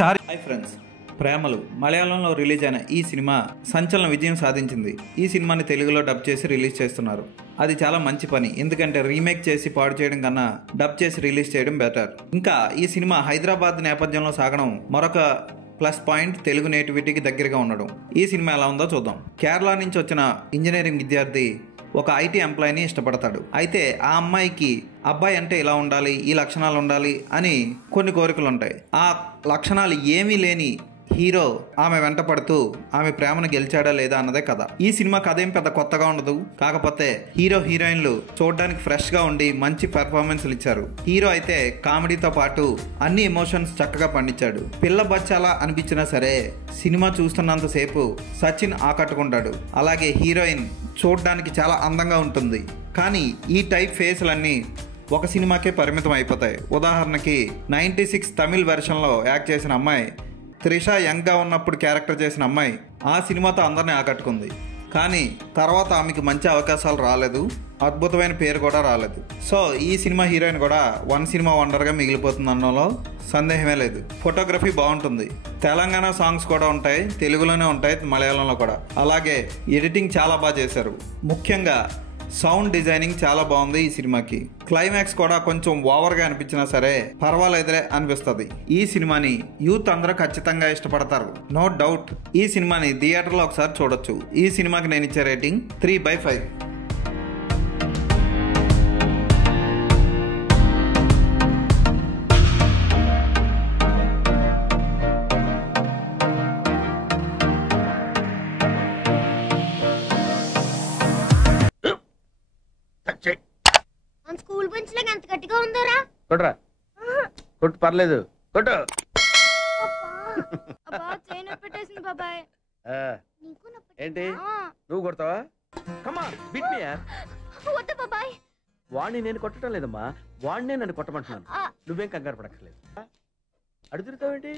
Hi friends, ప్రేమలు మలయాళంలో release అయిన ఈ సినిమా సంచలన విజయం సాధించింది. ఈ సినిమాని తెలుగులో డబ్ చేసి రిలీజ్ చేస్తున్నారు. అది చాలా మంచి పని, ఎందుకంటే రీమేక్ చేసి పాడు చేయడం కన్నా డబ్ చేసి రిలీజ్ చేయడం బెటర్. ఇంకా ఈ సినిమా హైదరాబాద్ నేపథ్యంలో సాగడం మరొక ప్లస్ పాయింట్. తెలుగు నేటివిటీకి దగ్గరగా ఉండడం. ఈ సినిమా ఎలా ఉందో చూద్దాం. కేరళ నుంచి వచ్చిన ఇంజనీరింగ్ విద్యార్థి ఒక ఐటీ ఎంప్లాయీని ఇష్టపడతాడు. అయితే ఆ అమ్మాయికి అబ్బాయి అంటే ఇలా ఉండాలి, ఈ లక్షణాలు ఉండాలి అని కొన్ని కోరికలు ఉంటాయి. ఆ లక్షణాలు ఏమీ లేని హీరో ఆమె వెంట పడుతూ ఆమె ప్రేమను గెలిచాడా లేదా అన్నదే కథ. ఈ సినిమా కథ ఏం పెద్ద కొత్తగా ఉండదు. కాకపోతే హీరో హీరోయిన్లు చూడడానికి ఫ్రెష్ గా ఉండి మంచి పెర్ఫార్మెన్స్లు ఇచ్చారు. హీరో అయితే కామెడీతో పాటు అన్ని ఎమోషన్స్ చక్కగా పండించాడు. పిల్ల బచ్చాలా అనిపించినా సరే సినిమా చూస్తున్నంత సేపు సచిన్ ఆకట్టుకుంటాడు. అలాగే హీరోయిన్ చూడడానికి చాలా అందంగా ఉంటుంది. కానీ ఈ టైప్ ఫేస్లన్నీ ఒక సినిమాకే పరిమితం అయిపోతాయి. ఉదాహరణకి 96 తమిళ్ వెర్షన్లో యాక్ట్ చేసిన అమ్మాయి త్రిష యంగ్గా ఉన్నప్పుడు క్యారెక్టర్ చేసిన అమ్మాయి ఆ సినిమాతో అందరినీ ఆకట్టుకుంది. కానీ తర్వాత ఆమెకి మంచి అవకాశాలు రాలేదు, అద్భుతమైన పేరు కూడా రాలేదు. సో ఈ సినిమా హీరోయిన్ కూడా వన్ సినిమా వండర్గా మిగిలిపోతుంది అనడంలో సందేహమే లేదు. ఫోటోగ్రఫీ బాగుంటుంది. తెలంగాణ సాంగ్స్ కూడా ఉంటాయి, తెలుగులోనే ఉంటాయి, మలయాళంలో కూడా. అలాగే ఎడిటింగ్ చాలా బాగా చేశారు. ముఖ్యంగా సౌండ్ డిజైనింగ్ చాలా బాగుంది ఈ సినిమాకి. క్లైమాక్స్ కూడా కొంచెం ఓవర్గా అనిపించినా సరే పర్వాలేదులే అనిపిస్తుంది. ఈ సినిమాని యూత్ అందరూ ఖచ్చితంగా ఇష్టపడతారు, నో డౌట్. ఈ సినిమాని థియేటర్లో ఒకసారి చూడొచ్చు. ఈ సినిమాకి నేను ఇచ్చే రేటింగ్ 3/5. స్కూల్ బెంచ్ లాగా ఎంత గట్టిగా ఉందోరా? కొట్రా, కొట్టు, పర్లేదు, కొట్టు. బాబాయ్ ఏంటి నువ్వు కొడతావా? కమా బిట్ మీ యార్. వద్దు బాబాయ్. వాణ్ణి నేను కొట్టడం లేదమ్మా, వాణ్ణే నన్ను కొట్టమంటున్నాను. నువ్వేం కంగారు పడక్కర్లేదు. అడుగుతావేంటి?